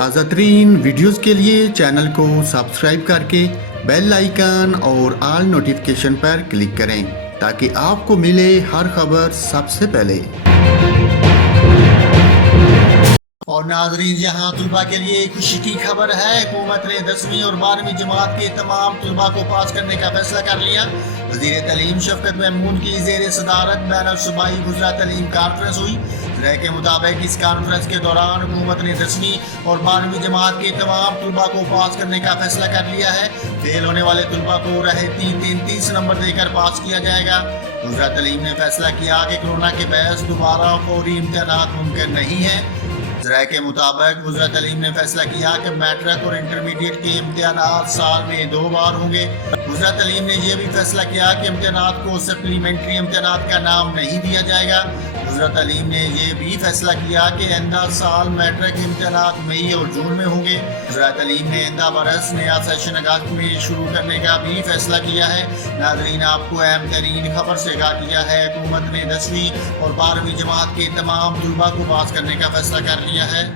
تازہ ترین ویڈیوز کے لیے چینل کو سبسکرائب کر کے بیل آئیکن اور آل نوٹیفیکیشن پر کلک کریں تاکہ آپ کو ملے ہر خبر سب سے پہلے۔ اور ناظرین، یہاں طلباء کے لیے خوشی کی خبر ہے۔ حکومت نے 10ویں اور 12ویں جماعت کے تمام طلباء کو پاس کرنے کا فیصلہ کر لیا۔ وزیر تعلیم شفقت محمود کی زیر صدارت بین الصوبائی وزراء تعلیم کانفرنس ہوئی۔ ذرائع کے مطابق اس کانفرنس کے دوران حکومت نے 10ویں اور 12ویں جماعت کے تمام طلباء کو پاس کرنے کا فیصلہ کر لیا ہے۔ فیل ہونے والے طلباء کو رہتی 33 نمبر دے کر پاس کیا جائے گا۔ وزراء تعلیم نے فیصلہ کیا کہ کورونا کے باعث دوبارہ فوری امتحانات ممکن نہیں ہیں۔ ذرائع کے مطابق وزراء تعلیم نے فیصلہ کیا کہ میٹرک اور انٹرمیڈیٹ کے امتحانات سال میں 2 بار ہوں گے۔ وزراء تعلیم نے یہ بھی فیصلہ کیا کہ امتحانات کو سپلیمنٹری امتحانات کا نام نہیں دیا جائے گا۔ وزراء تعلیم نے یہ بھی فیصلہ کیا کہ آئندہ سال میٹرک امتحانات مئی اور جون میں ہوں گے۔ وزراء تعلیم نے آئندہ برس نیا سیشن اگست میں شروع کرنے کا بھی فیصلہ کیا ہے۔ ناظرین، آپ کو اہم ترین خبر سے آگاہ کیا ہے۔ حکومت نے 10ویں اور 12ویں جماعت کے تمام طلباء کو پاس کرنے کا فیصلہ کر لیا ہے۔